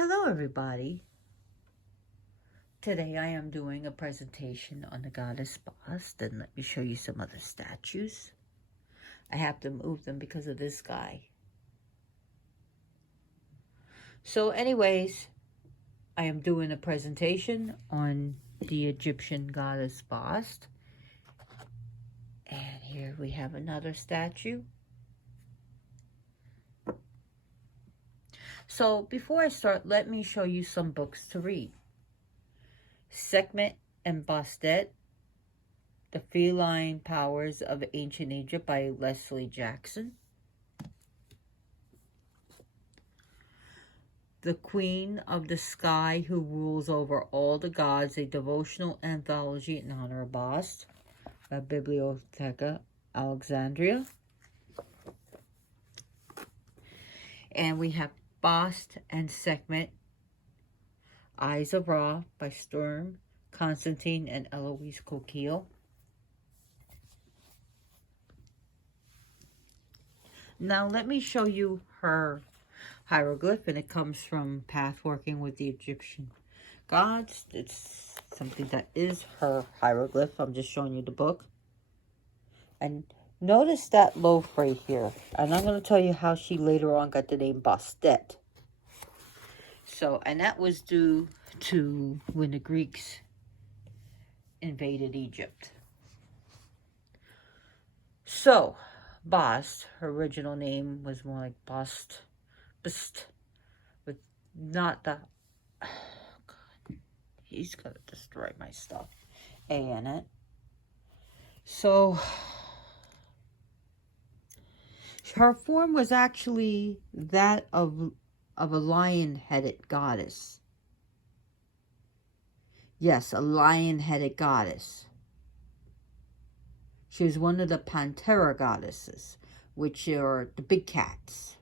Hello everybody. Today I am doing a presentation on the Goddess Bast, and let me show you some other statues. I have to move them because of this guy. So anyways, I am doing a presentation on the Egyptian Goddess Bast. And here we have another statue. So before I start, let me show you some books to read. Sekhmet and Bastet, The Feline Powers of Ancient Egypt by Leslie Jackson. The Queen of the Sky Who Rules Over All the Gods, a devotional anthology in honor of Bast, by Bibliotheca Alexandria. And we have Bast and Sekhmet, Eyes of Ra by Sturm, Constantine, and Eloise Coquille. Now let me show you her hieroglyph, and it comes from Path Working with the Egyptian Gods. It's something that is her hieroglyph. I'm just showing you the book. And notice that loaf right here. And I'm going to tell you how she later on got the name Bastet. So, and that was due to when the Greeks invaded Egypt. So, Bast, her original name was more like Bast, with not the, oh God, he's gonna destroy my stuff, A in it. So, her form was actually that of a lion-headed goddess. Yes, a lion-headed goddess. She was one of the Panthera goddesses, which are the big cats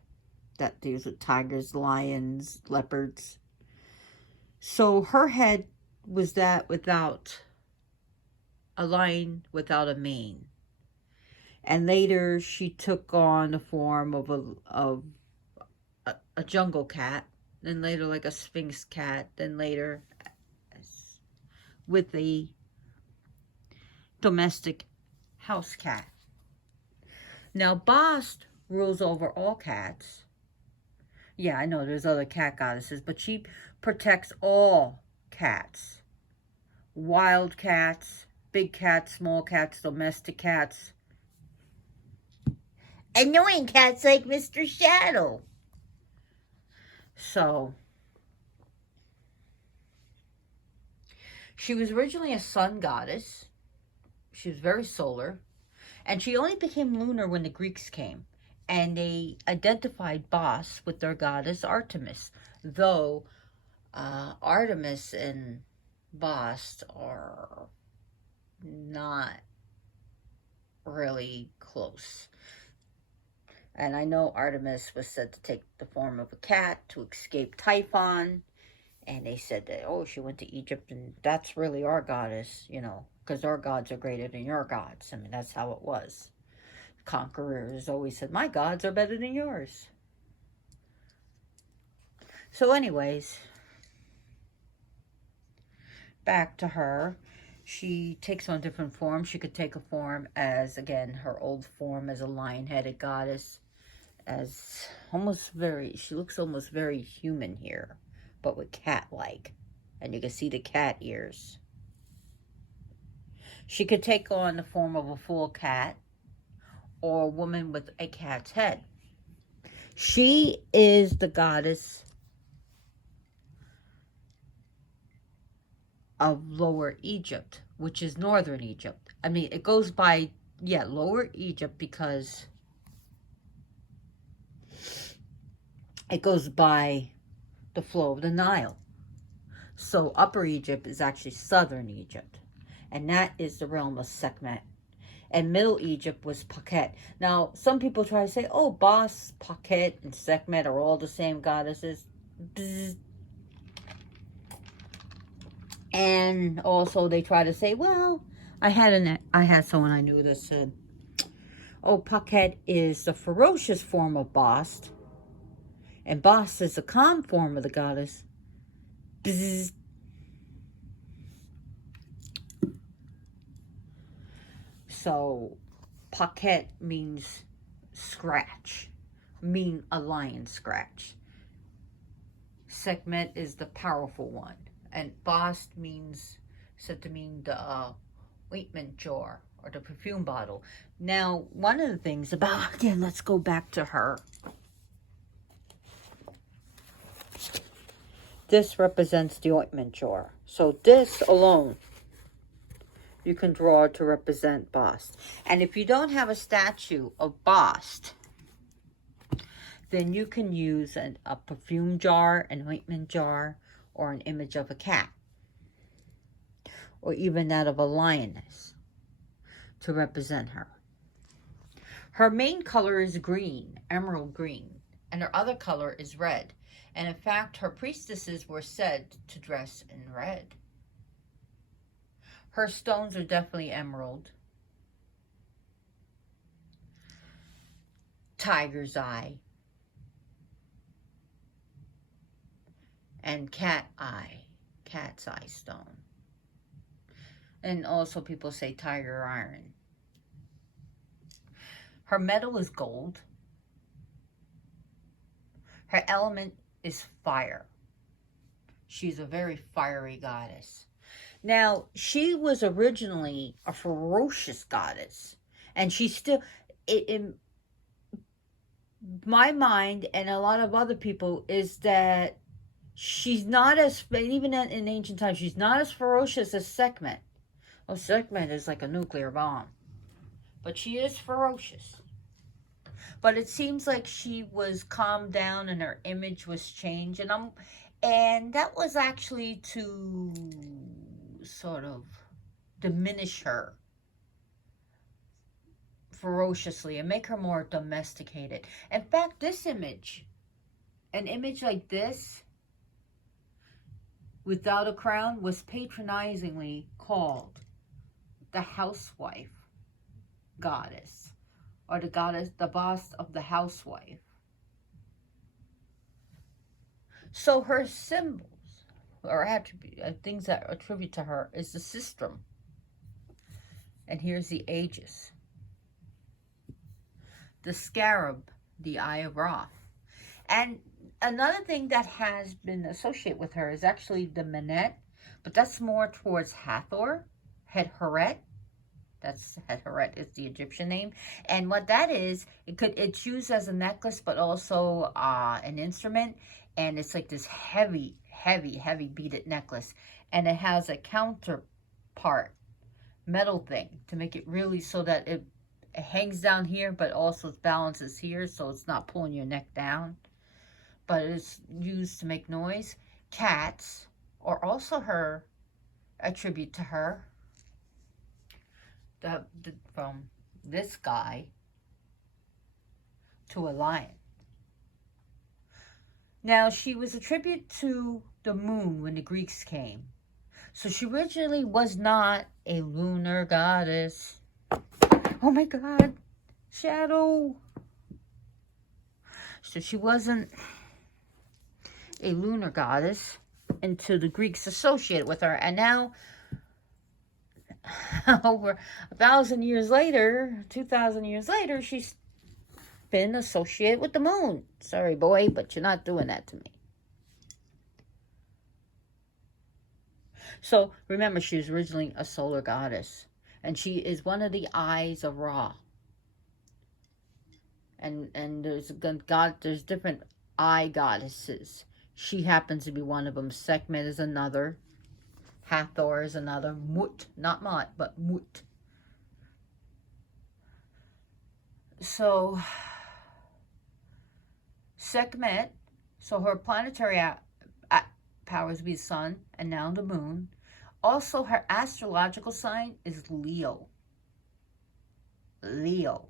that deals with tigers, lions, leopards. So her head was that without a lion, without a mane. And later she took on the form of a jungle cat, then later like a sphinx cat, then later with a domestic house cat. Now Bast rules over all cats. Yeah, I know there's other cat goddesses, but she protects all cats. Wild cats, big cats, small cats, domestic cats. Annoying cats like Mr. Shadow. So, she was originally a sun goddess. She was very solar. And she only became lunar when the Greeks came. And they identified Bast with their goddess Artemis. Though Artemis and Bast are not really close. And I know Artemis was said to take the form of a cat to escape Typhon. And they said that, oh, she went to Egypt and that's really our goddess, you know, because our gods are greater than your gods. I mean, that's how it was. Conquerors always said, my gods are better than yours. So anyways, back to her. She takes on different forms. She could take a form as, again, her old form as a lion-headed goddess. As almost she looks almost very human here, but with cat-like. And you can see the cat ears. She could take on the form of a full cat or a woman with a cat's head. She is the goddess of Lower Egypt, which is Northern Egypt. I mean, it goes by, yeah, Lower Egypt because it goes by the flow of the Nile. So Upper Egypt is actually Southern Egypt. And that is the realm of Sekhmet. And Middle Egypt was Pakhet. Now, some people try to say, oh, Bast, Pakhet, and Sekhmet are all the same goddesses. Bzz. And also they try to say, well, I had someone I knew that said, oh, Pakhet is the ferocious form of Bast. And Bast is the calm form of the goddess. Bzz. So, Paquette means scratch, mean a lion scratch. Sekhmet is the powerful one, and Bast means said to mean the ointment jar or the perfume bottle. Now, one of the things about, again, let's go back to her. This represents the ointment jar. So this alone, you can draw to represent Bast. And if you don't have a statue of Bast, then you can use a perfume jar, an ointment jar, or an image of a cat. Or even that of a lioness to represent her. Her main color is green, emerald green, and her other color is red. And in fact, her priestesses were said to dress in red. Her stones are definitely emerald, tiger's eye, and cat's eye stone. And also people say tiger iron. Her metal is gold. Her element is fire. She's a very fiery goddess. Now, she was originally a ferocious goddess. And she still, in my mind and a lot of other people, is that she's not as, even in ancient times, she's not as ferocious as Sekhmet. Well, Sekhmet is like a nuclear bomb. But she is ferocious. But it seems like she was calmed down and her image was changed. And that was actually to sort of diminish her ferociously and make her more domesticated. In fact, this image, an image like this, without a crown, was patronizingly called the housewife goddess, or the goddess, the Bast of the housewife. So her symbols or attribute, things that attribute to her, is the sistrum. And here's the aegis. The scarab, the eye of Ra. And another thing that has been associated with her is actually the Menet, but that's more towards Hathor, Het-Horet. That's Het-Horet is the Egyptian name. And what that is, it's used as a necklace, but also an instrument. And it's like this heavy beaded necklace. And it has a counterpart metal thing to make it really so that it hangs down here, but also its balance is here, so it's not pulling your neck down. But it's used to make noise. Cats are also her attribute to her. From this guy to a lion. Now, she was attributed to the moon when the Greeks came. So she originally was not a lunar goddess. Oh my God, shadow. So she wasn't a lunar goddess until the Greeks associated with her. And now, over 1,000 years later, 2,000 years later, she's been associated with the moon. Sorry, boy, but you're not doing that to me. So, remember, she was originally a solar goddess. And she is one of the eyes of Ra. And there's different eye goddesses. She happens to be one of them. Sekhmet is another. Hathor is another. Mut, not Mut, but Mut. So, Sekhmet, so her planetary powers be the sun and now the moon. Also, her astrological sign is Leo. Leo.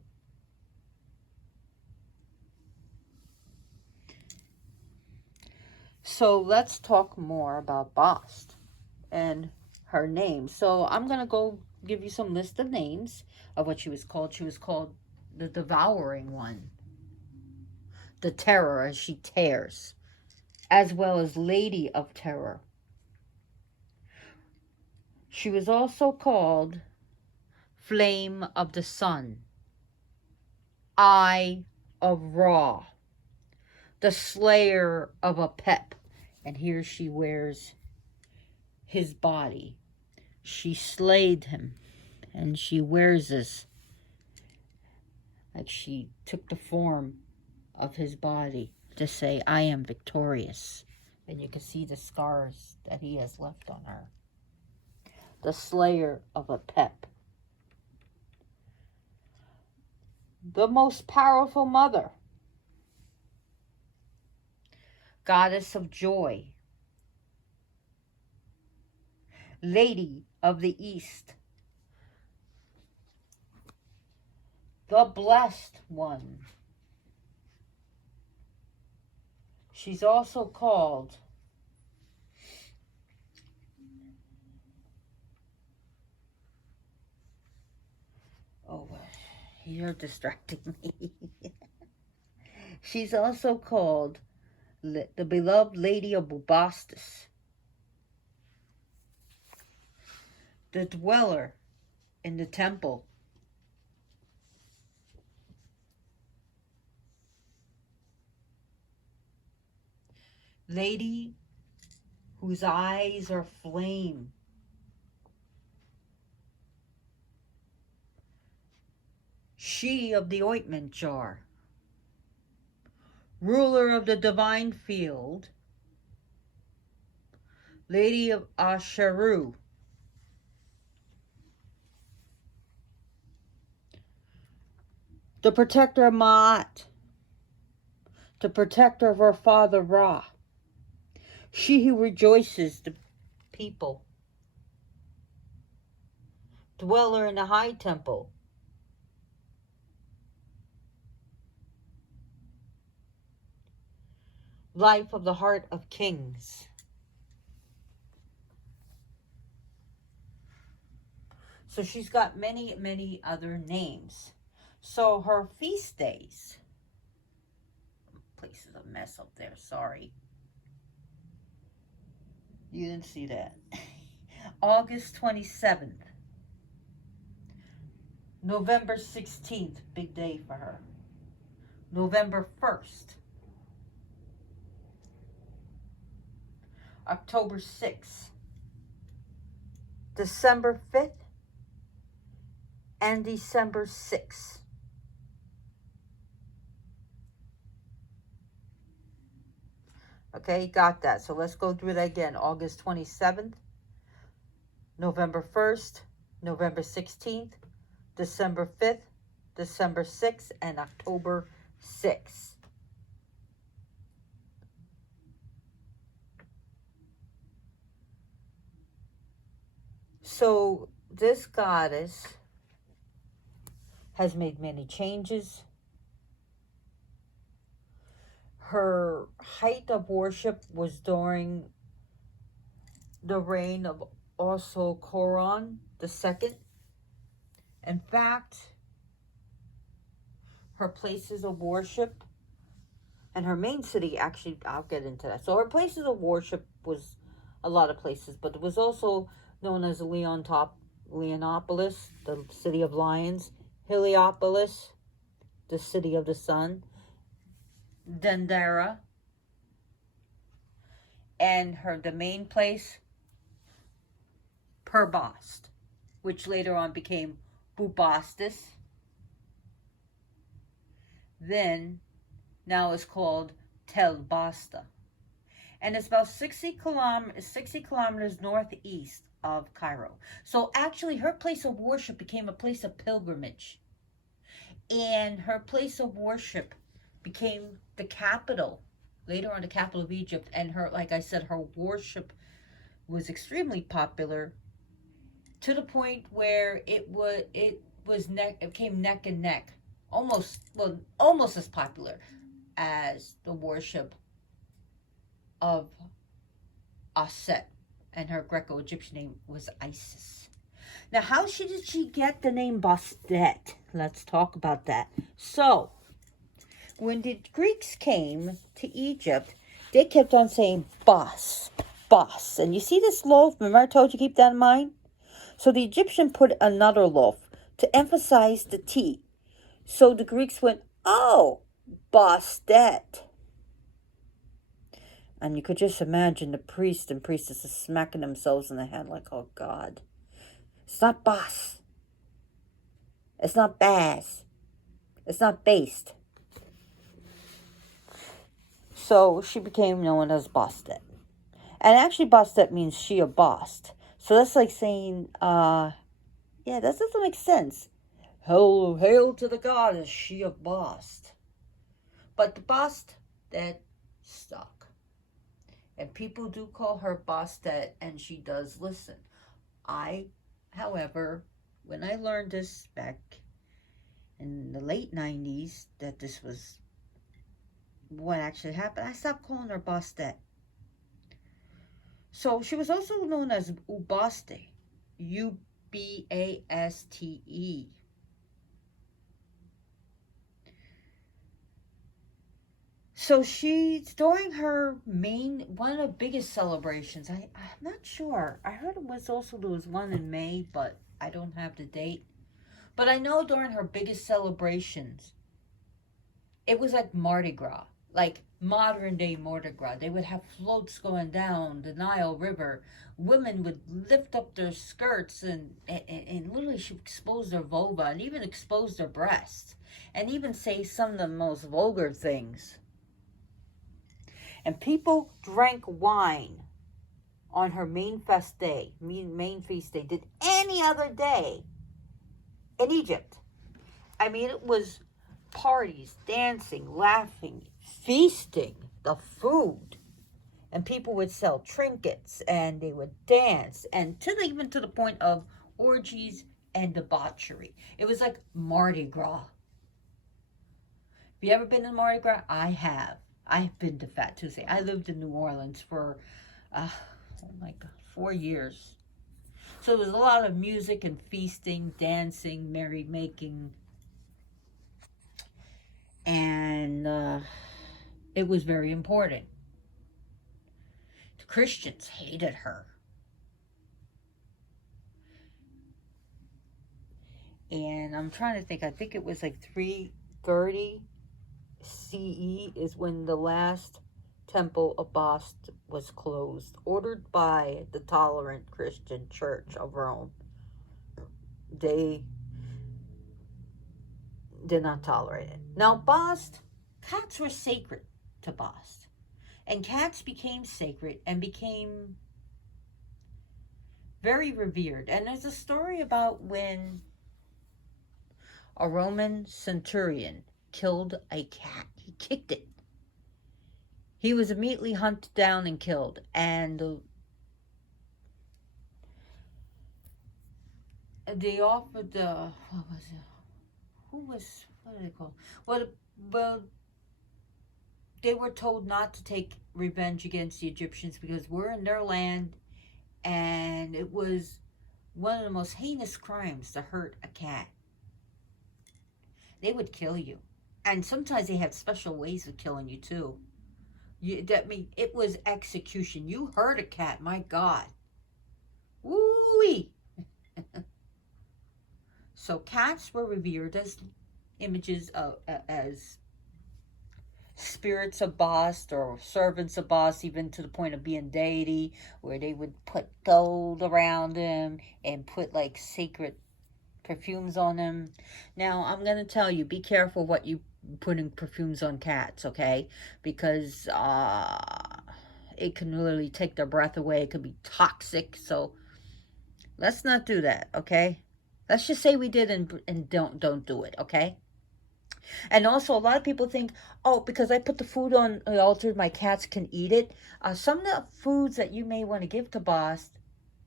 So let's talk more about Bast and her name. So I'm going to go give you some list of names of what she was called. She was called the Devouring One, the Terror as she tears, as well as Lady of Terror, She was also called Flame of the Sun, Eye of Ra, the Slayer of Apep. And here she wears his body. She slayed him, and she wears this like she took the form of his body to say, I am victorious. And you can see the scars that he has left on her. The Slayer of Apep. The most powerful mother. Goddess of joy. Lady of the East. The Blessed One. She's also called you're distracting me. She's also called the Beloved Lady of Bubastis, the Dweller in the Temple, Lady whose eyes are flame, She of the ointment jar, Ruler of the divine field, Lady of Asheru, the protector of Ma'at, the protector of her father Ra, she who rejoices the people, dweller in the high temple, life of the heart of kings. So she's got many, many other names. So her feast days, place is a mess up there, sorry. You didn't see that. August 27th. November 16th, big day for her. November 1st. October 6th. December 5th. And December 6th. Okay, got that. So let's go through that again. August 27th, November 1st, November 16th, December 5th, December 6th, and October 6th. So this goddess has made many changes. Her height of worship was during the reign of Osokoron II. In fact, her places of worship and her main city, actually, I'll get into that. So her places of worship was a lot of places, but it was also known as Leonopolis, the city of lions, Heliopolis, the city of the sun, Dendera, and the main place, Bast, which later on became Bubastis. Then, now is called Tel Basta. And it's about 60 kilometers northeast of Cairo. So actually, her place of worship became a place of pilgrimage. And her place of worship became the capital, later on the capital of Egypt. And her, like I said, her worship was extremely popular to the point where it became neck and neck, almost as popular as the worship of Aset, and her Greco-Egyptian name was Isis. Now, how did she get the name Bastet? Let's talk about that. So, when the Greeks came to Egypt, they kept on saying Bas. And you see this loaf? Remember I told you keep that in mind? So the Egyptian put another loaf to emphasize the T. So the Greeks went, oh, Bastet. And you could just imagine the priest and priestesses smacking themselves in the head like, oh God. It's not Bas. It's not Baz. It's not Based. So she became known as Bastet. And actually Bastet means she of Bast. So that's like saying, yeah, that doesn't make sense. Hail to the goddess, she of Bast. But the Bast, that stuck. And people do call her Bastet, and she does listen. However, when I learned this back in the late 90s, that this was what actually happened, I stopped calling her Bastet. So she was also known as Ubaste, Ubaste. So she's during her one of the biggest celebrations. I'm not sure. I heard there was one in May, but I don't have the date. But I know during her biggest celebrations, it was like Mardi Gras, like modern day Mardi Gras. They would have floats going down the Nile River. Women would lift up their skirts and literally expose their vulva and even expose their breasts and even say some of the most vulgar things. And people drank wine on her main feast day than any other day in Egypt. I mean, it was parties, dancing, laughing, feasting, the food. And people would sell trinkets and they would dance, and even to the point of orgies and debauchery. It was like Mardi Gras. Have you ever been to Mardi Gras? I have. I've been to Fat Tuesday. I lived in New Orleans for, 4 years. So there was a lot of music and feasting, dancing, merrymaking. And it was very important. The Christians hated her. And I'm trying to think. I think it was like 330 CE is when the last temple of Bast was closed, ordered by the tolerant Christian Church of Rome. They did not tolerate it. Now, Bast, cats were sacred to Bast. And cats became sacred and became very revered. And there's a story about when a Roman centurion killed a cat. He kicked it. He was immediately hunted down and killed. And they offered what do they call? Well, they were told not to take revenge against the Egyptians because we're in their land, and it was one of the most heinous crimes to hurt a cat. They would kill you. And sometimes they had special ways of killing you too. It was execution. You hurt a cat, my God. Woo-wee. So cats were revered as images of, as spirits of Bast or servants of Bast, even to the point of being deity, where they would put gold around them and put like sacred perfumes on them. Now, I'm going to tell you, be careful what you putting perfumes on cats, okay? Because it can literally take their breath away. It could be toxic. So let's not do that, okay? Let's just say we did and don't do it, okay? And also, a lot of people think, oh, because I put the food on the altar, my cats can eat it. Some of the foods that you may want to give to Bast,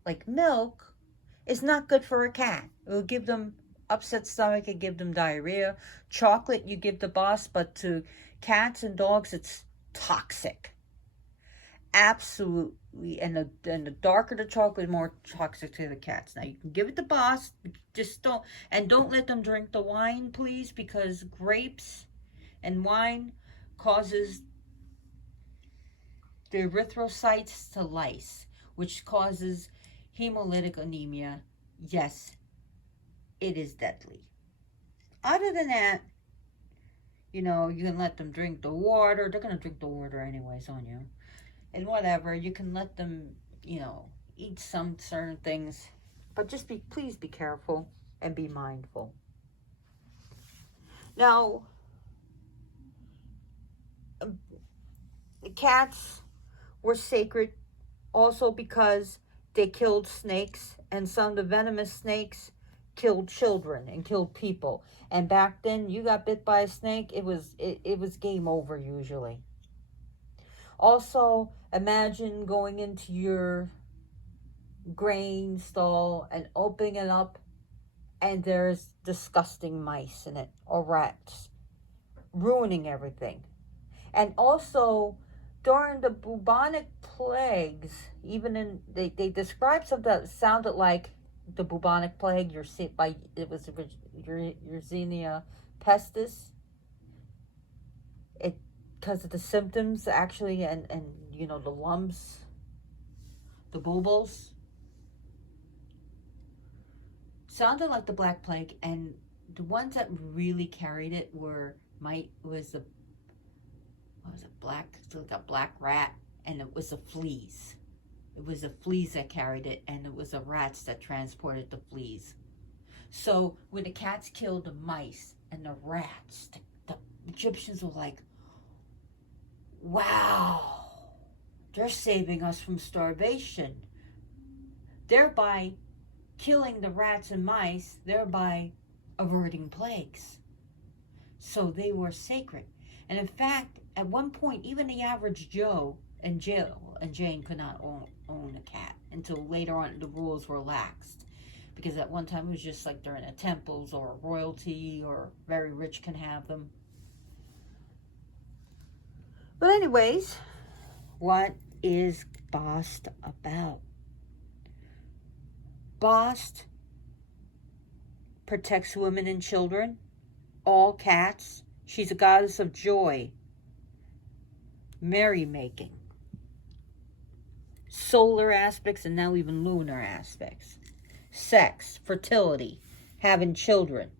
like milk, is not good for a cat. It will give them upset stomach and give them diarrhea. Chocolate you give to Bast, but to cats and dogs, it's toxic. Absolutely. And the darker the chocolate, the more toxic to the cats. Now, you can give it to Bast, just don't let them drink the wine, please, because grapes and wine causes the erythrocytes to lyse, which causes hemolytic anemia yes, it is deadly. Other than that, you know, you can let them drink the water. They're going to drink the water anyways on you. And whatever, you can let them, you know, eat some certain things. But just please be careful and be mindful. Now, the cats were sacred also because they killed snakes, and some of the venomous snakes killed children and killed people. And back then, you got bit by a snake, it was game over usually. Also, imagine going into your grain stall and opening it up, and there's disgusting mice in it or rats, ruining everything. And also, during the bubonic plagues, even in they described something that sounded like the bubonic plague. It was Yersinia pestis. It because of the symptoms actually, and you know, the lumps, the buboes, sounded like the Black Plague. And the ones that really carried it was the black rat, and it was the fleas. It was the fleas that carried it, and it was the rats that transported the fleas. So when the cats killed the mice and the rats, the Egyptians were like, wow, they're saving us from starvation, thereby killing the rats and mice, thereby averting plagues. So they were sacred. And in fact, at one point, even the average Joe and Jane could not own a cat until later on the rules were relaxed. Because at one time it was just like they're in the temples, or royalty or very rich can have them. But anyways, what is Bast about? Bast protects women and children, all cats. She's a goddess of joy, merrymaking, solar aspects, and now even lunar aspects. Sex, fertility, having children.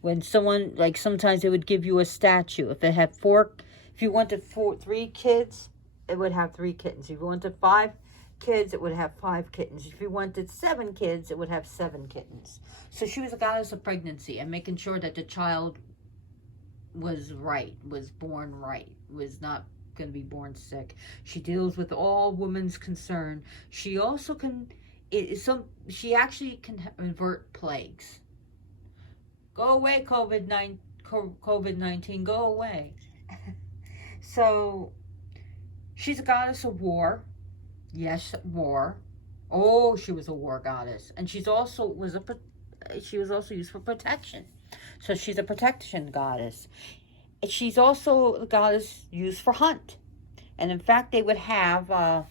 When someone, like, sometimes they would give you a statue. If you wanted 3 kids, it would have 3 kittens. If you wanted 5 kids, it would have 5 kittens. If you wanted 7 kids, it would have 7 kittens. So she was a goddess of pregnancy and making sure that the child was born right, was not going to be born sick. She deals with all women's concern. She also she actually can avert plagues. Go away, COVID-19, go away. So she's a goddess of war. Yes, war. Oh, she was a war goddess, and she was also used for protection. So she's a protection goddess. She's also a goddess used for hunt. And in fact, they would have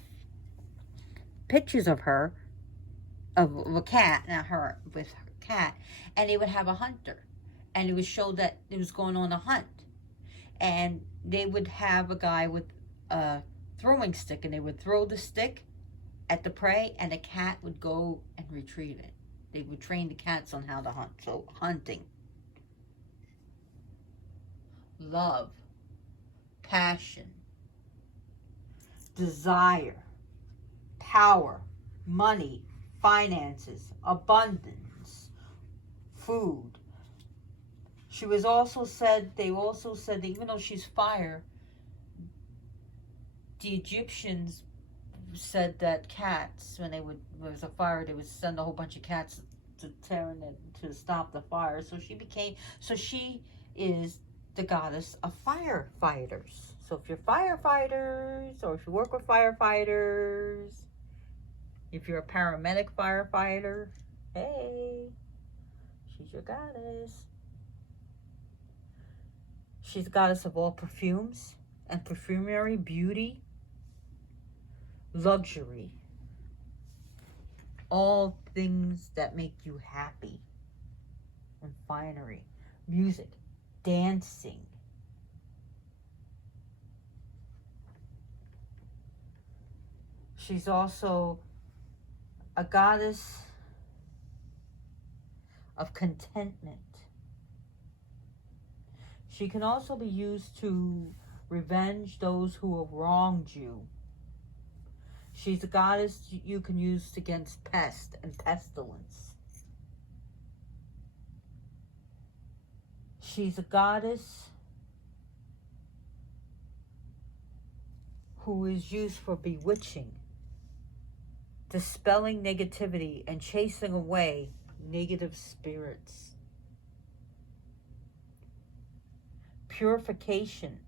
pictures of her, of a cat, not her, with her cat, and they would have a hunter. And it would show that it was going on a hunt. And they would have a guy with a throwing stick, and they would throw the stick at the prey, and the cat would go and retrieve it. They would train the cats on how to hunt. So hunting. Love, passion, desire, power, money, finances, abundance, food. They also said that even though she's fire, the Egyptians said that cats, when there was a fire, they would send a whole bunch of cats to stop the fire. So she is the goddess of firefighters. So if you're firefighters, or if you work with firefighters, if you're a paramedic firefighter, hey, she's your goddess. She's the goddess of all perfumes and perfumery, beauty, luxury, all things that make you happy, and finery, music, dancing. She's also a goddess of contentment. She can also be used to revenge those who have wronged you. She's a goddess you can use against pest and pestilence. She's a goddess who is used for bewitching, dispelling negativity, and chasing away negative spirits. Purification.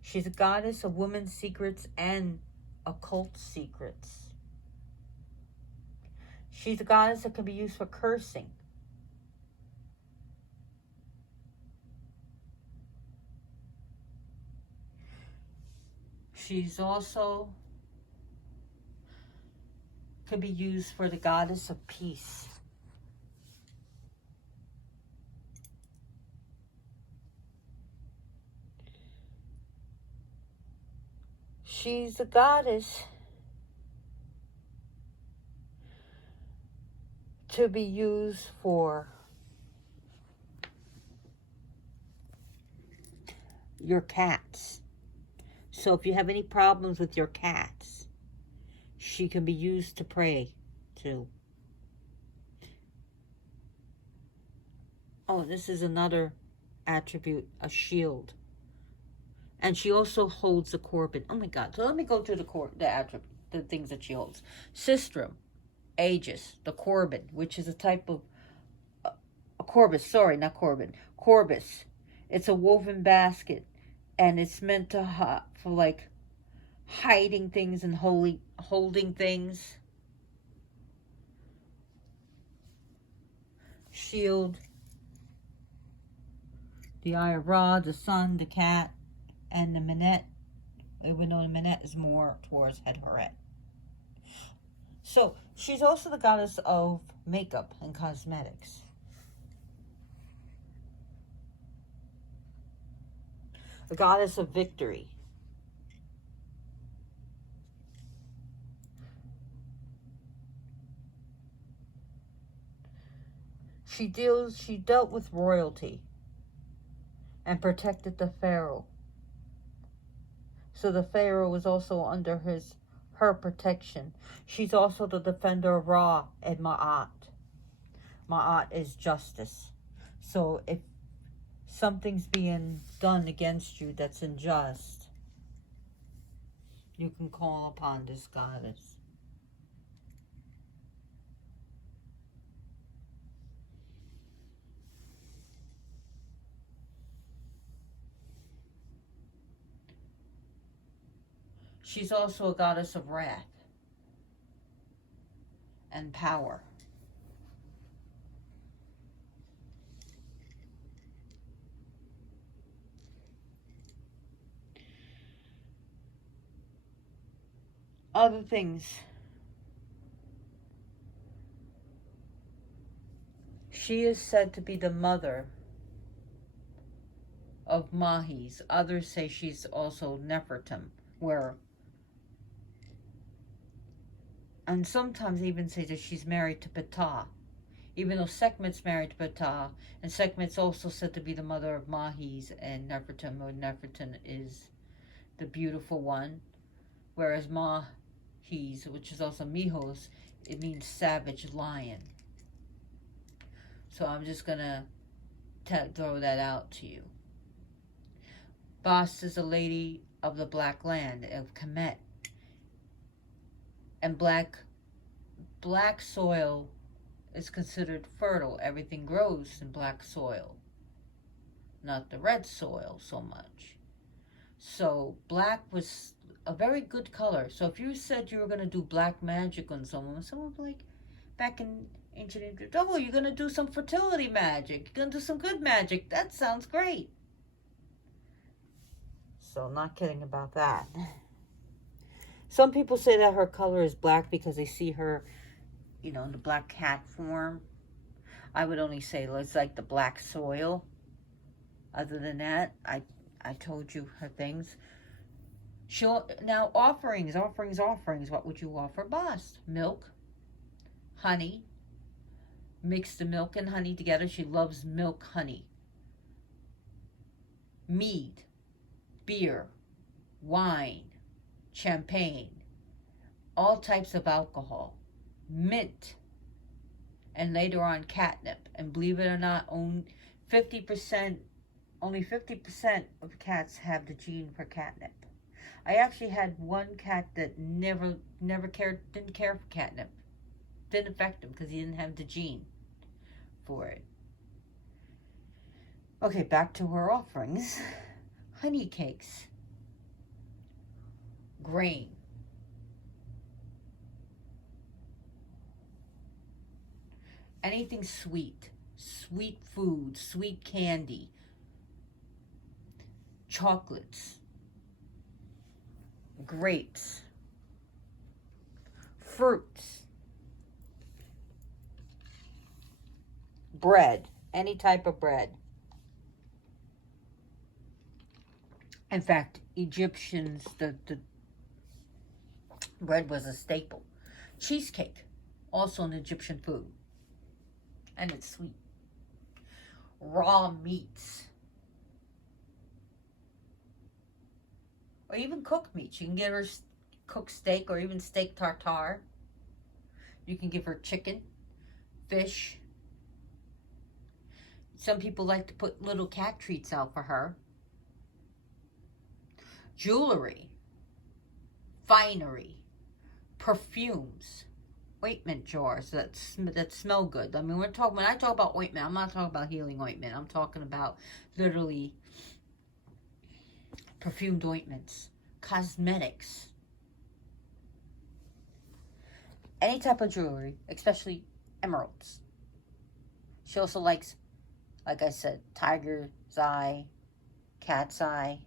She's a goddess of women's secrets and occult secrets. She's a goddess that can be used for cursing. She's also could be used for the goddess of peace. She's a goddess to be used for your cats. So if you have any problems with your cats, she can be used to pray to. Oh, this is another attribute, a shield. And she also holds the Corbin. Oh my God. So let me go through the things that she holds. Sistrum, Aegis, the Corbin, which is a type of a Corbis. Sorry, not Corbin. Corbis. It's a woven basket, and it's meant to for like hiding things and holding things. Shield. The Eye of Ra, the Sun, the Cat, and the Minette, even though the Minette is more towards Het Horet. So, she's also the goddess of makeup and cosmetics. The goddess of victory. She dealt with royalty and protected the pharaoh. So the pharaoh was also under her protection. She's also the defender of Ra and Ma'at. Ma'at is justice. So if something's being done against you that's unjust, you can call upon this goddess. She's also a goddess of wrath and power. Other things. She is said to be the mother of Mahis. Others say she's also Nefertum, and sometimes even say that she's married to Ptah, even though Sekhmet's married to Ptah, and Sekhmet's also said to be the mother of Mahis and Nefertum, or Nefertum is the beautiful one, whereas Mahis, which is also Mihos, it means savage lion. So I'm just gonna throw that out to you. Bast is a lady of the Black Land, of Kemet. And black soil is considered fertile. Everything grows in black soil, not the red soil so much. So black was a very good color. So if you said you were going to do black magic on someone would be like, back in ancient Egypt, oh, you're going to do some fertility magic. You're going to do some good magic. That sounds great. So not kidding about that. Some people say that her color is black because they see her, in the black cat form. I would only say it's like the black soil. Other than that, I told you her things. Now offerings. What would you offer Bast? Milk, honey, Mix the milk and honey together. She loves milk honey. Mead, beer, wine, champagne, all types of alcohol, mint, and later on catnip. And believe it or not, only 50% of cats have the gene for catnip. I actually had one cat that didn't care for catnip. Didn't affect him because he didn't have the gene for it. Okay, back to her offerings. Honey cakes. Grain. Anything sweet. Sweet food. Sweet candy. Chocolates. Grapes. Fruits. Bread. Any type of bread. In fact, Egyptians, the bread was a staple. Cheesecake, also an Egyptian food. And it's sweet. Raw meats. Or even cooked meats. You can give her cooked steak or even steak tartare. You can give her chicken, fish. Some people like to put little cat treats out for her. Jewelry, finery, perfumes, ointment jars that smell good. I mean, when I talk about ointment, I'm not talking about healing ointment. I'm talking about literally perfumed ointments, cosmetics, any type of jewelry, especially emeralds. She also likes, like I said, tiger's eye, cat's eye.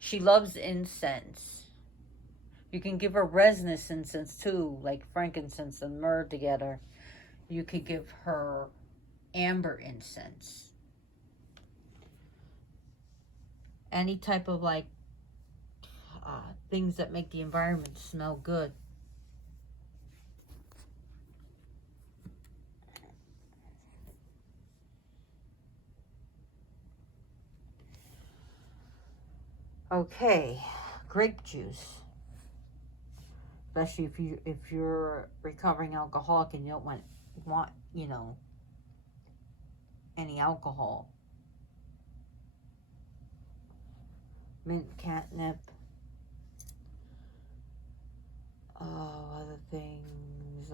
She loves incense. You can give her resinous incense too, like frankincense and myrrh together. You could give her amber incense. Any type of like things that make the environment smell good. Okay, grape juice. Especially if you're recovering alcoholic and you don't want any alcohol. Mint, catnip. Other things.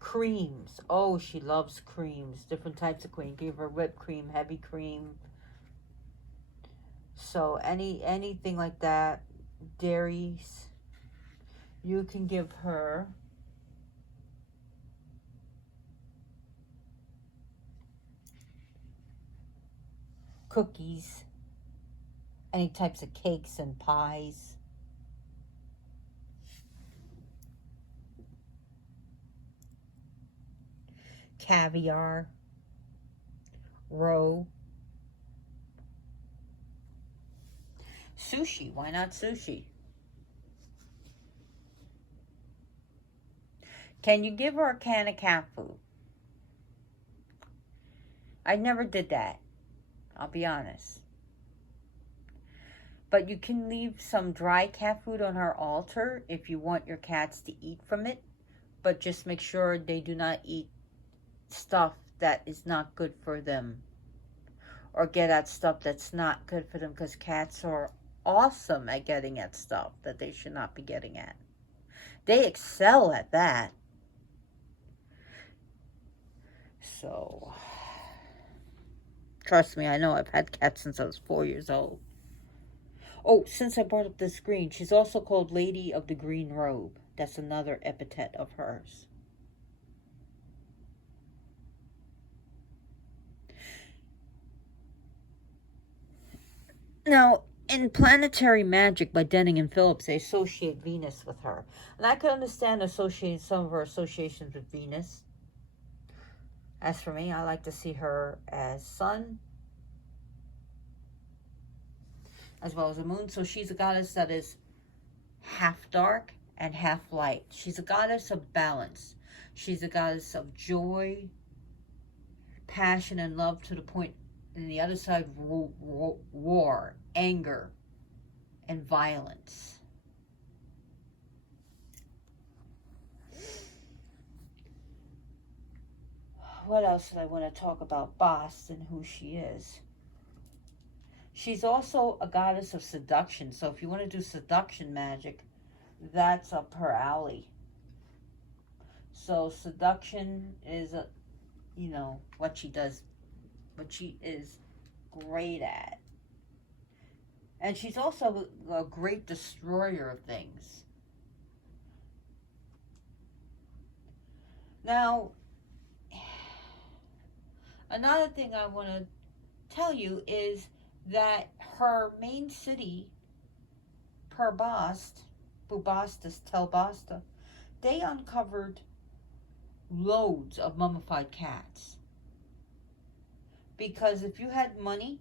Creams. Oh, she loves creams. Different types of cream. Give her whipped cream, heavy cream. So anything like that, dairies, you can give her. Cookies, any types of cakes and pies. Caviar, roe. Sushi, why not sushi? Can you give her a can of cat food? I never did that, I'll be honest. But you can leave some dry cat food on her altar if you want your cats to eat from it. But just make sure they do not eat stuff that is not good for them. Or get at stuff that's not good for them, because cats are awesome at getting at stuff that they should not be getting at. They excel at that. So, trust me, I know. I've had cats since I was 4 years old. Oh, since I brought up this green, she's also called Lady of the Green Robe. That's another epithet of hers. Now, in Planetary Magic by Denning and Phillips, they associate Venus with her. And I could understand associating some of her associations with Venus. As for me, I like to see her as sun, as well as the moon. So she's a goddess that is half dark, and half light. She's a goddess of balance. She's a goddess of joy, passion, and love to the point, and the other side, war, anger, and violence. What else did I want to talk about Bast and who she is? She's also a goddess of seduction. So if you want to do seduction magic, that's up her alley. So seduction is, what she does, what she is great at. And she's also a great destroyer of things. Now, another thing I want to tell you is that her main city, Bubastis Tel Basta, they uncovered loads of mummified cats. Because if you had money,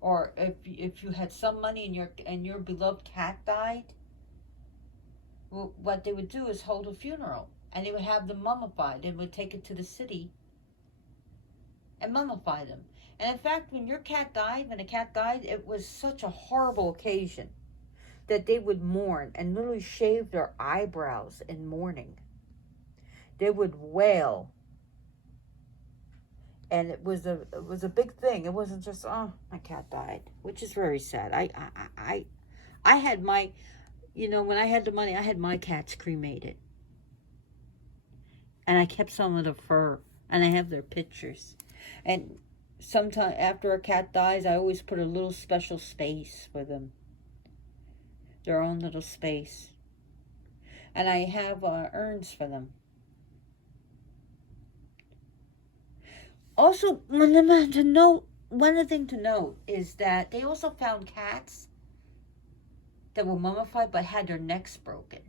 or if you had some money and your beloved cat died, well, what they would do is hold a funeral, and they would have them mummified and would take it to the city and mummify them. And in fact, when a cat died, it was such a horrible occasion that they would mourn and literally shave their eyebrows in mourning. They would wail. And it was a big thing. It wasn't just, oh, my cat died, which is very sad. I had my, when I had the money, I had my cats cremated. And I kept some of the fur, and I have their pictures. And sometime after a cat dies, I always put a little special space for them. Their own little space. And I have urns for them. Also, one thing to note is that they also found cats that were mummified but had their necks broken.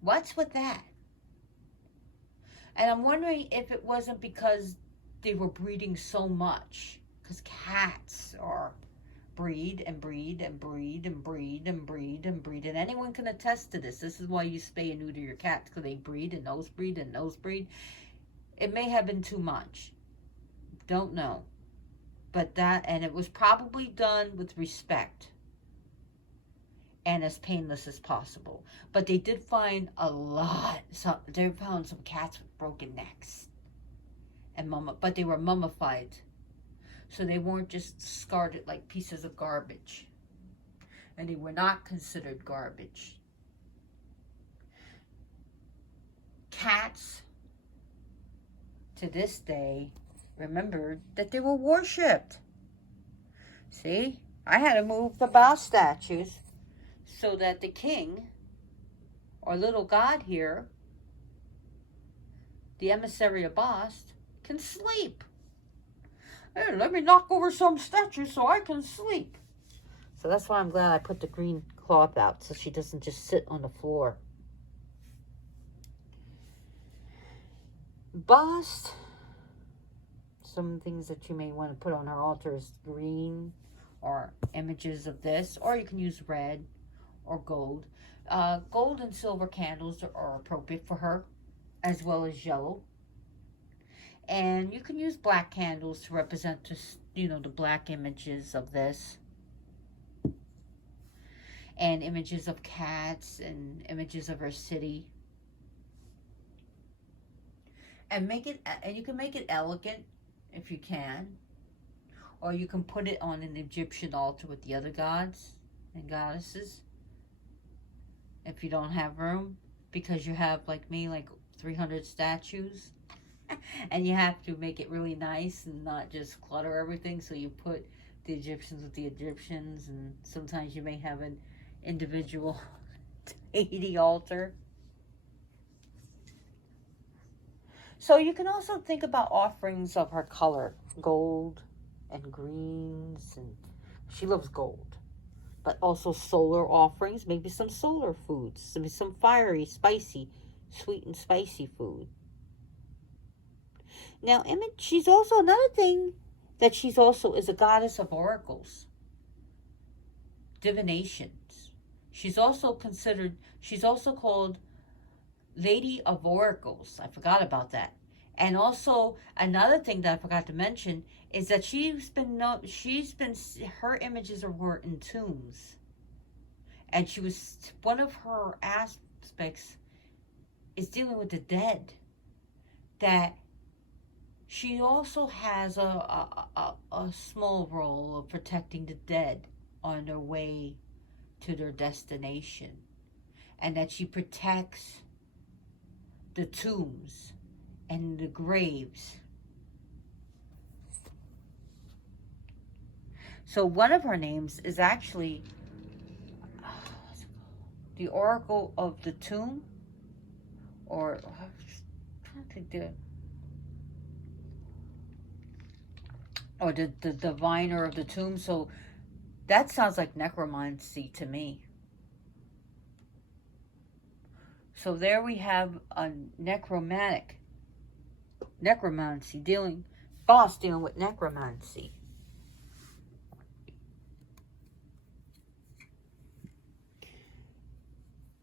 What's with that? And I'm wondering if it wasn't because they were breeding so much. Because cats are breed and breed and breed and breed and breed and breed. And anyone can attest to this. This is why you spay and neuter your cats, because they breed and nosebreed and nosebreed. It may have been too much. Don't know. But and it was probably done with respect and as painless as possible. But they did find a lot. So they found some cats with broken necks. But they were mummified. So they weren't just discarded like pieces of garbage. And they were not considered garbage. Cats, to this day, remembered that they were worshipped. See, I had to move the Bast statues so that the king, or little god here, the emissary of Bast, can sleep. Hey, let me knock over some statues so I can sleep. So that's why I'm glad I put the green cloth out so she doesn't just sit on the floor. Bast, some things that you may want to put on her altar is green or images of this, or you can use red or gold. Gold and silver candles are appropriate for her, as well as yellow. And you can use black candles to represent just, the black images of this. And images of cats and images of her city. And you can make it elegant if you can. Or you can put it on an Egyptian altar with the other gods and goddesses. If you don't have room. Because you have, like me, like 300 statues. And you have to make it really nice and not just clutter everything. So you put the Egyptians with the Egyptians. And sometimes you may have an individual deity altar. So you can also think about offerings of her color. Gold and greens. And she loves gold. But also solar offerings. Maybe some solar foods. Maybe some fiery, spicy, sweet and spicy food. Now, she's also, another thing that she's also is a goddess of oracles. Divinations. She's also called Lady of Oracles. I forgot about that. And also another thing that I forgot to mention is that her images were in tombs. And one of her aspects is dealing with the dead. That she also has a small role of protecting the dead on their way to their destination. And that she protects the tombs and the graves. So one of her names is actually the Oracle of the Tomb, or I'm trying to think or the diviner of the tomb. So that sounds like necromancy to me. So there we have a necromancy Bast dealing with necromancy.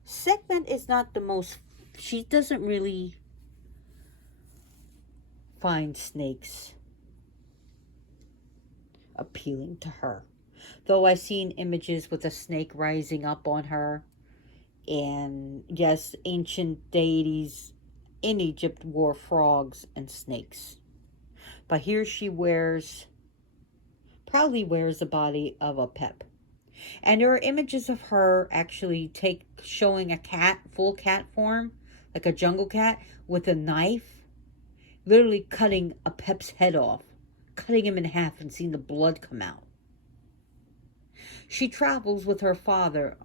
Segment is not the most, she doesn't really find snakes appealing to her. Though I've seen images with a snake rising up on her. And yes, ancient deities in Egypt wore frogs and snakes. But here she proudly wears the body of a pep. And there are images of her actually showing a cat, full cat form, like a jungle cat, with a knife, literally cutting a pep's head off, cutting him in half and seeing the blood come out. She travels with her father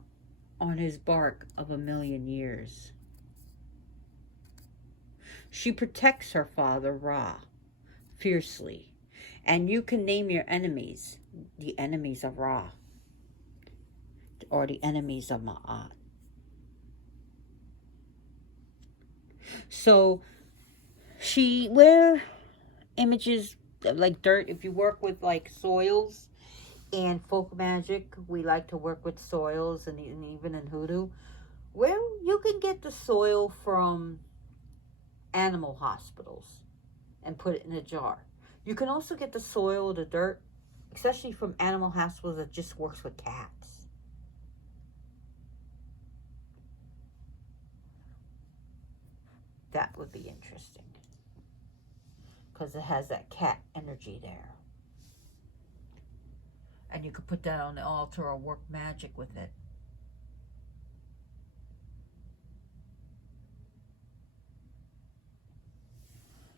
on his bark of 1,000,000 years. She protects her father, Ra, fiercely. And you can name your enemies, the enemies of Ra, or the enemies of Ma'at. So she wear images like dirt. If you work with like soils and folk magic, we like to work with soils, and even in hoodoo, where you can get the soil from animal hospitals and put it in a jar. You can also get the soil, the dirt, especially from animal hospitals that just works with cats. That would be interesting, because it has that cat energy there. And you could put that on the altar or work magic with it.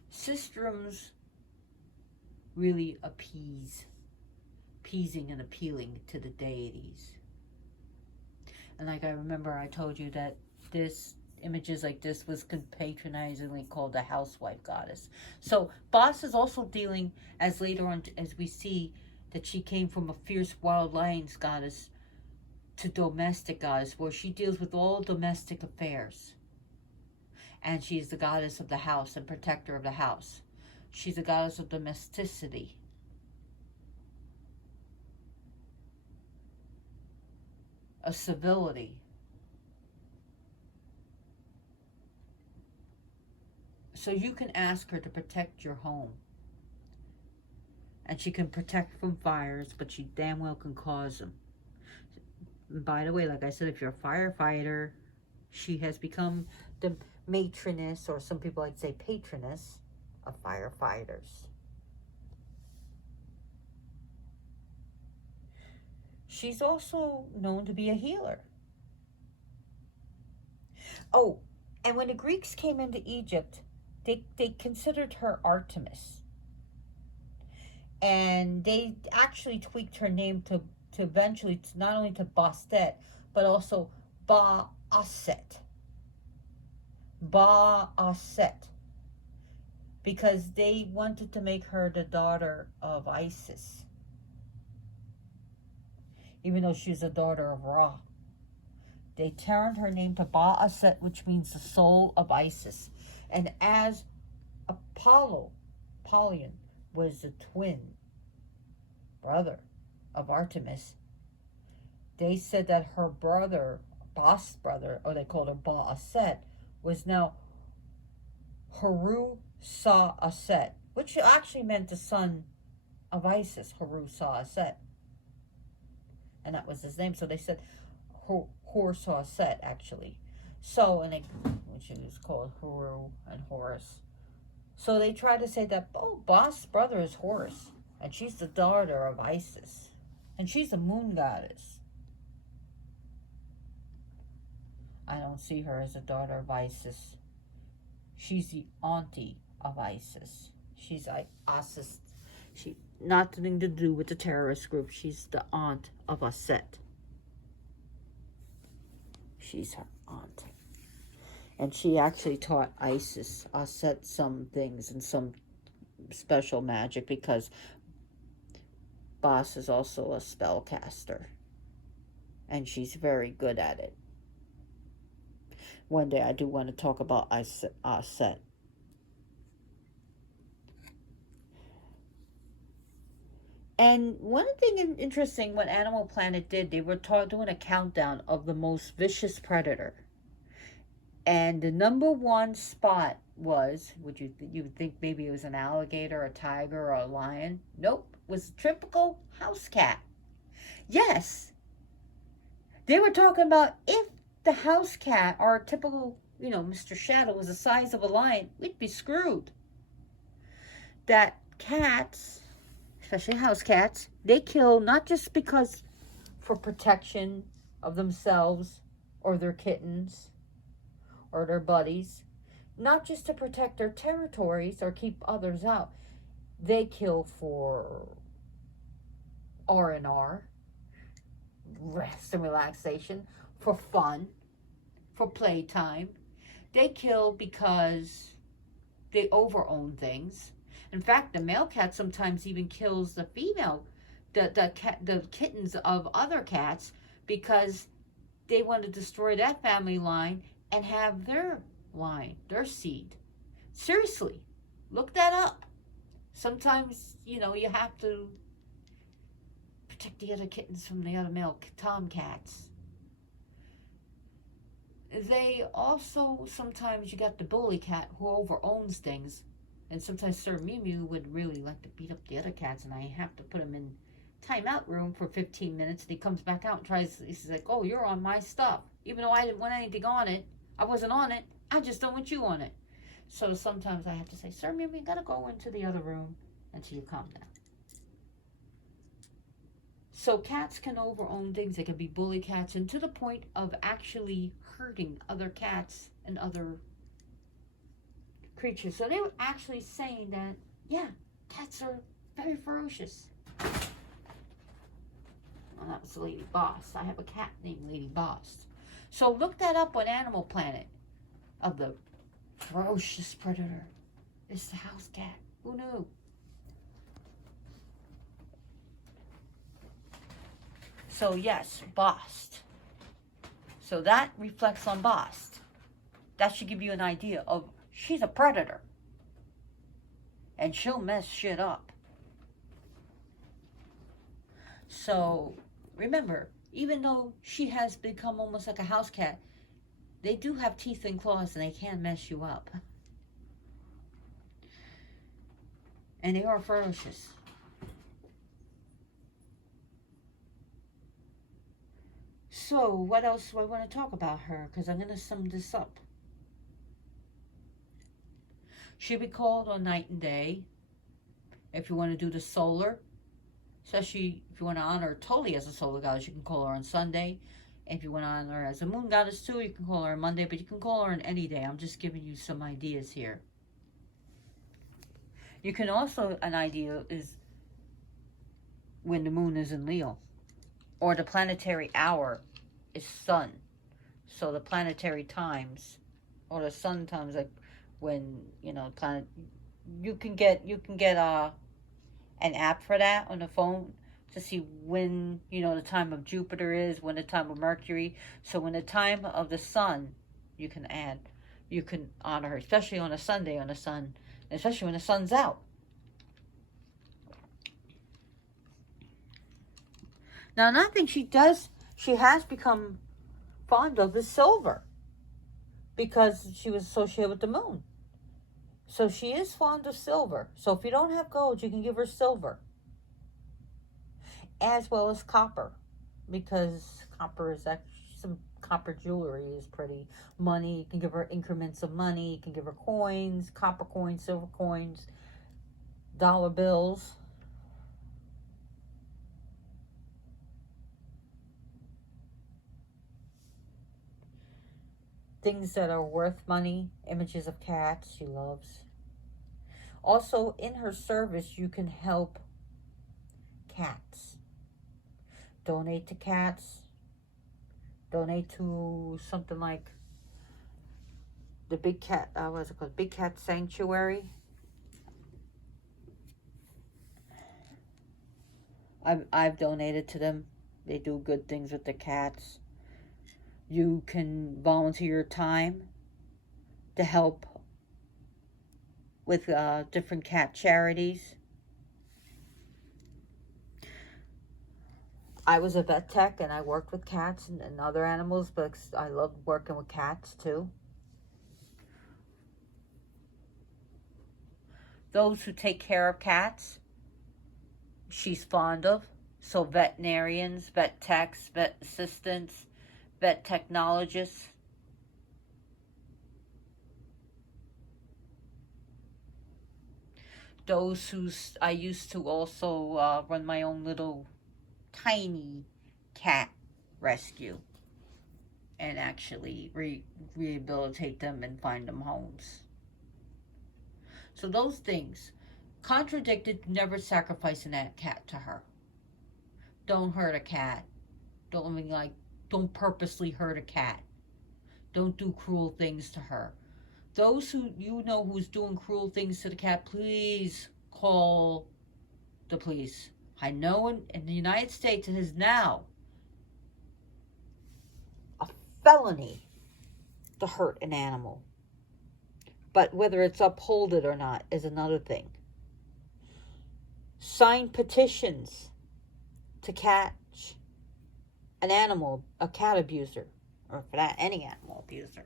Systems really appeasing and appealing to the deities. And like I remember I told you that images like this was patronizingly called the housewife goddess. So Bast is also dealing, as later on as we see, that she came from a fierce wild lions goddess to domestic goddess, where she deals with all domestic affairs. And she's the goddess of the house and protector of the house. She's a goddess of domesticity. Of civility. So you can ask her to protect your home. And she can protect from fires, but she damn well can cause them. By the way, like I said, if you're a firefighter, she has become the matroness, or some people like to say patroness, of firefighters. She's also known to be a healer. Oh, and when the Greeks came into Egypt, they considered her Artemis. And they actually tweaked her name to eventually, not only to Bastet, but also Ba'aset. Ba'aset. Because they wanted to make her the daughter of Isis. Even though she's a daughter of Ra. They turned her name to Ba'aset, which means the soul of Isis. And as Apollyon was the twin brother of Artemis, they said that her brother, Bast's brother, or they called her Ba-Aset, was now Haru-Sa-Aset, which actually meant the son of Isis, Haru-Sa-Aset. And that was his name. So they said Hor-Sa-Aset, actually. So, and they, which is called Haru and Horus. So they try to say that, oh, Bast's brother is Horus, and she's the daughter of Isis, and she's a moon goddess. I don't see her as a daughter of Isis. She's the auntie of Isis. She's Isis. She nothing to do with the terrorist group. She's the aunt of Aset. She's her aunt. And she actually taught Isis, Aset, some things and some special magic, because Bast is also a spellcaster. And she's very good at it. One day I do want to talk about Aset. And one thing interesting, what Animal Planet did, they were doing a countdown of the most vicious predator. And the #1 spot was, you would think maybe it was an alligator, a tiger, or a lion. Nope, it was a typical house cat. Yes, they were talking about if the house cat, or a typical, Mr. Shadow, was the size of a lion, we'd be screwed. That cats, especially house cats, they kill not just because for protection of themselves or their kittens or their buddies, not just to protect their territories or keep others out. They kill for R&R, rest and relaxation, for fun, for playtime. They kill because they overown things. In fact, the male cat sometimes even kills the female, the kittens of other cats, because they want to destroy that family line and have their line, their seed. Seriously, look that up. Sometimes, you have to protect the other kittens from the other male tomcats. They also, sometimes you got the bully cat who overowns things. And sometimes Sir Mew would really like to beat up the other cats, and I have to put him in timeout room for 15 minutes. And he comes back out and he's like, oh, you're on my stuff. Even though I didn't want anything on it, I wasn't on it, I just don't want you on it. So sometimes I have to say, Sir Mew, you gotta go into the other room until you calm down. So cats can overown things. They can be bully cats, and to the point of actually hurting other cats and other creatures. So they were actually saying that, yeah, cats are very ferocious. Well, that was Lady Bast. I have a cat named Lady Bast. So look that up on Animal Planet, of the ferocious predator. It's the house cat. Who knew? So yes, Bast. So that reflects on Bast. That should give you an idea of, she's a predator. And she'll mess shit up. So remember, even though she has become almost like a house cat, they do have teeth and claws, and they can mess you up. And they are ferocious. So, what else do I want to talk about her? Because I'm going to sum this up. She'll be called on night and day. If you want to do the solar, especially if you want to honor her totally as a solar goddess, you can call her on Sunday. If you want to honor her as a moon goddess too, you can call her on Monday, but you can call her on any day. I'm just giving you some ideas here. You can also, an idea is when the moon is in Leo, or the planetary hour is sun. So the planetary times, or the sun times, like when, planet, you can get an app for that on the phone to see when, the time of Jupiter is, when the time of Mercury. So when the time of the sun, you can honor her, especially on a Sunday on the sun, especially when the sun's out. Now, another thing she does, she has become fond of is silver, because she was associated with the moon. So she is fond of silver. So if you don't have gold, you can give her silver, as well as copper, because copper is actually, some copper jewelry is pretty. Money, you can give her increments of money. You can give her coins, copper coins, silver coins, dollar bills. Things that are worth money, images of cats she loves. Also, in her service, you can help cats. Donate to cats. Donate to something like the Big Cat, what's it called? Big Cat Sanctuary. I've donated to them. They do good things with the cats. You can volunteer your time to help with different cat charities. I was a vet tech and I worked with cats and other animals, but I love working with cats too. Those who take care of cats, she's fond of. So veterinarians, vet techs, vet assistants, vet technologists. Those who, I used to also run my own little tiny cat rescue and actually rehabilitate them and find them homes. So those things. Contradicted, never sacrifice a cat to her. Don't hurt a cat. Don't purposely hurt a cat. Don't do cruel things to her. Those who you know who's doing cruel things to the cat, please call the police. I know in the United States it is now a felony to hurt an animal. But whether it's upholded or not is another thing. Sign petitions to catch an animal, a cat abuser, or for that, any animal abuser.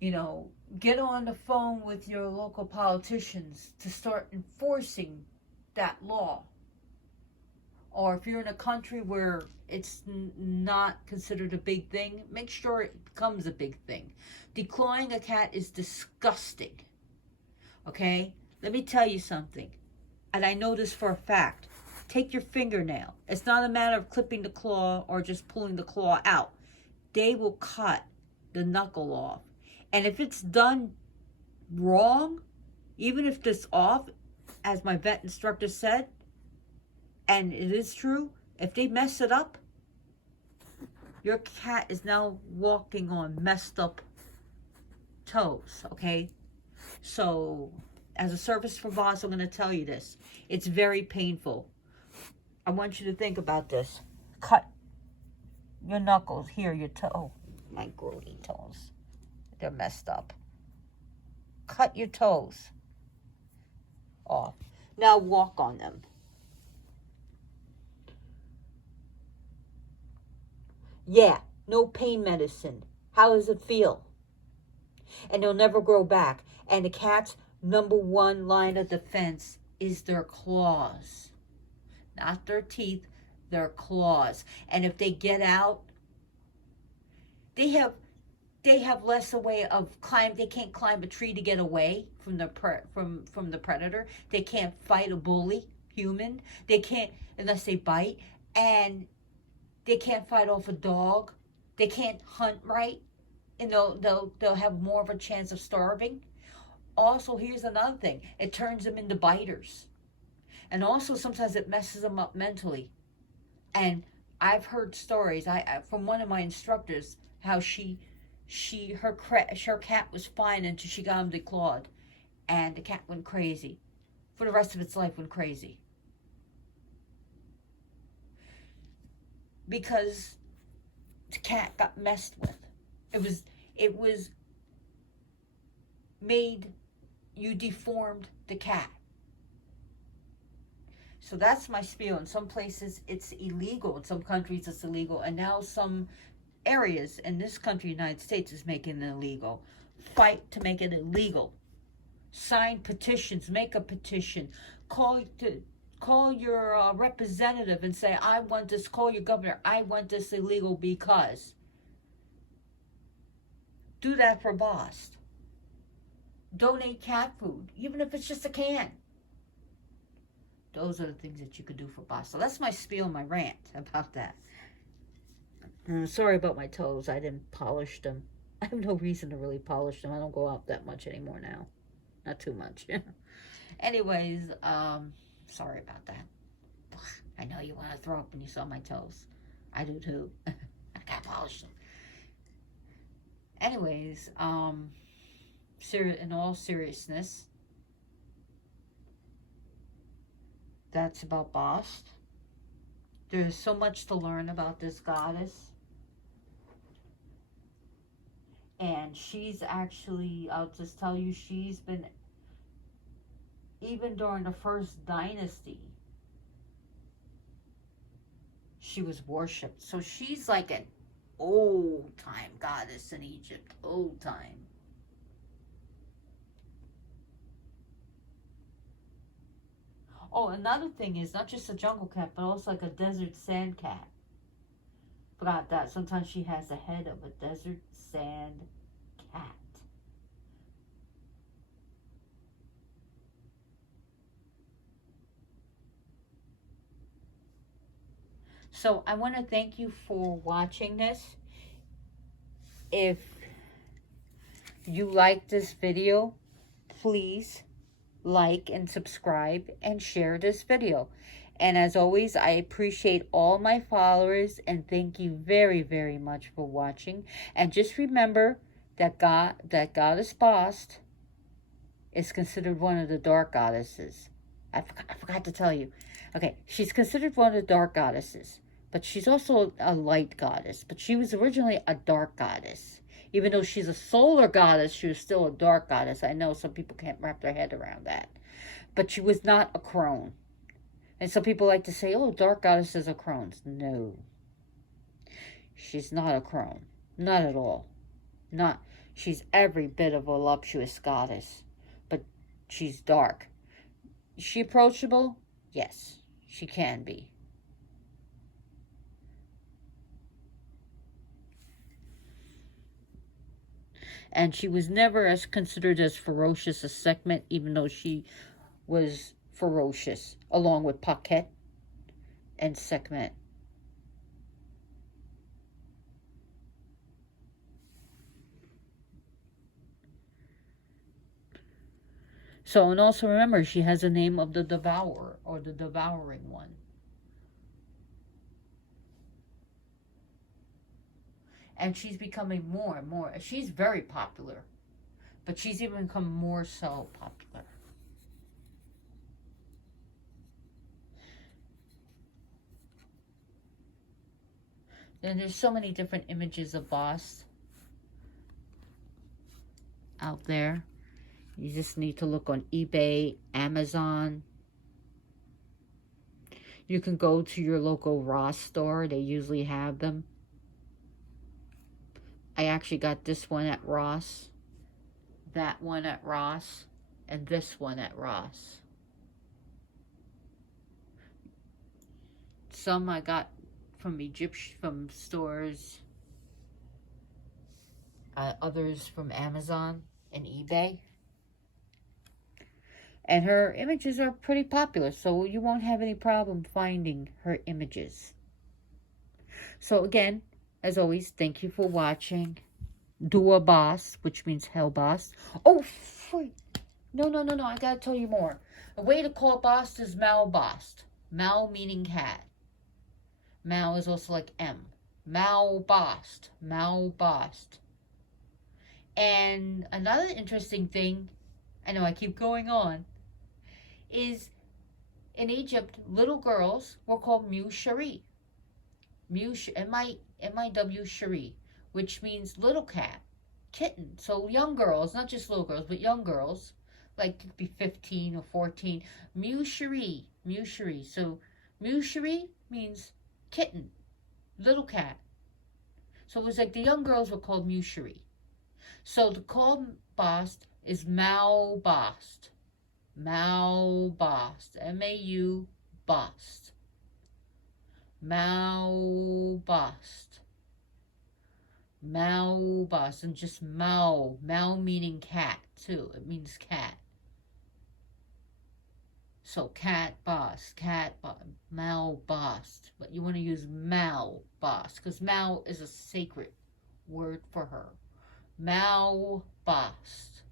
You know, get on the phone with your local politicians to start enforcing that law. Or if you're in a country where it's not considered a big thing, make sure it becomes a big thing. Declawing a cat is disgusting. Okay? Let me tell you something. And I know this for a fact. Take your fingernail. It's not a matter of clipping the claw or just pulling the claw out. They will cut the knuckle off. And if it's done wrong, even if it's off, as my vet instructor said, and it is true, if they mess it up, your cat is now walking on messed up toes, okay? So, as a service for Bast, I'm going to tell you this. It's very painful. I want you to think about this. Cut your knuckles, here, your toe. My grody toes. They're messed up. Cut your toes off. Now walk on them. Yeah, no pain medicine. How does it feel? And they'll never grow back. And the cat's number one line of defense is their claws. Not their teeth, their claws. And if they get out, they have less a way of climb. They can't climb a tree to get away from the from the predator. They can't fight a bully human. They can't unless they bite, and they can't fight off a dog. They can't hunt right, and they'll have more of a chance of starving. Also, here's another thing: it turns them into biters, and also sometimes it messes them up mentally. And I've heard stories from one of my instructors how her cat was fine until she got him declawed, and the cat went crazy. For the rest of its life, went crazy because the cat got messed with. It was made, you deformed the cat. So that's my spiel. In some places, it's illegal. In some countries, it's illegal. And now some areas in this country, United States, is making it illegal. Fight to make it illegal. Sign petitions. Make a petition. Call your representative and say, I want this. Call your governor. I want this illegal because. Do that for Bast. Donate cat food, even if it's just a can. Those are the things that you could do for Bast. So that's my spiel, my rant about that. Sorry about my toes. I didn't polish them. I have no reason to really polish them. I don't go out that much anymore now. Not too much. Anyways, sorry about that. I know you want to throw up when you saw my toes. I do too. I gotta polish them. Anyways, in all seriousness, that's about Bast. There's so much to learn about this goddess. And she's actually, I'll just tell you, she's been, even during the first dynasty, she was worshipped. So she's like an old time goddess in Egypt. Old time. Oh, another thing is not just a jungle cat, but also like a desert sand cat. Forgot that. Sometimes she has the head of a desert sand cat. So I want to thank you for watching this. If you like this video, please like and subscribe and share this video. And as always, I appreciate all my followers and thank you very, very much for watching. And just remember that Goddess Bast is considered one of the dark goddesses. I forgot to tell you. Okay, she's considered one of the dark goddesses, but she's also a light goddess. But she was originally a dark goddess. Even though she's a solar goddess, she was still a dark goddess. I know some people can't wrap their head around that. But she was not a crone. And some people like to say, oh, dark goddesses are crones. No. She's not a crone. Not at all. Not. She's every bit of a voluptuous goddess. But she's dark. Is she approachable? Yes, she can be. And she was never considered as ferocious as Sekhmet, even though she was ferocious, along with Pakhet and Sekhmet. So, and also remember, she has the name of the devourer, or the devouring one. And she's becoming more and more. She's very popular. But she's even become more so popular. And there's so many different images of Bast out there. You just need to look on eBay, Amazon. You can go to your local Ross store. They usually have them. I actually got this one at Ross, that one at Ross, and this one at Ross. Some I got from stores, others from Amazon and eBay. And her images are pretty popular, so you won't have any problem finding her images. So again, as always, thank you for watching. Dua Bast, which means hell Bast. Oh, freak. No, I gotta tell you more. A way to call Bast is Mal Bast. Mal meaning cat. Mal is also like M. Mal Bast. Mal Bast. And another interesting thing, I know I keep going on, is in Egypt, little girls were called Mu Shari. M-I-W Shari, which means little cat, kitten. So young girls, not just little girls, but young girls, like to be 15 or 14. Musheri. Musheri. So Musheri means kitten, little cat. So it was like the young girls were called Musheri. So to call Bast is Mau Bast. Mau Bast. M-A-U Bast. Mau Bast. Mau Bast. And just Mau. Mau meaning cat too. It means cat. So cat Bast. Mau Bast. But you want to use Mau Bast. Because Mau is a sacred word for her. Mau Bast.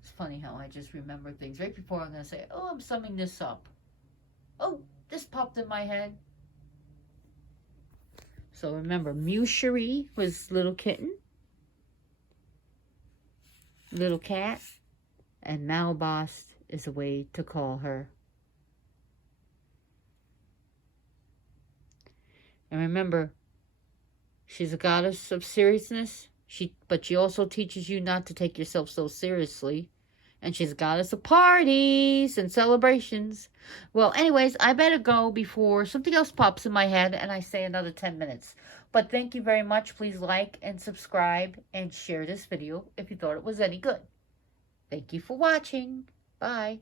It's funny how I just remember things. Right before I'm going to say, oh, I'm summing this up. Oh, this popped in my head. So remember, Musheri was little kitten, little cat, and Mau Bast is a way to call her. And remember, she's a goddess of seriousness. But she also teaches you not to take yourself so seriously. And she's a goddess of parties and celebrations. Well, anyways, I better go before something else pops in my head and I say another 10 minutes. But thank you very much. Please like and subscribe and share this video if you thought it was any good. Thank you for watching. Bye.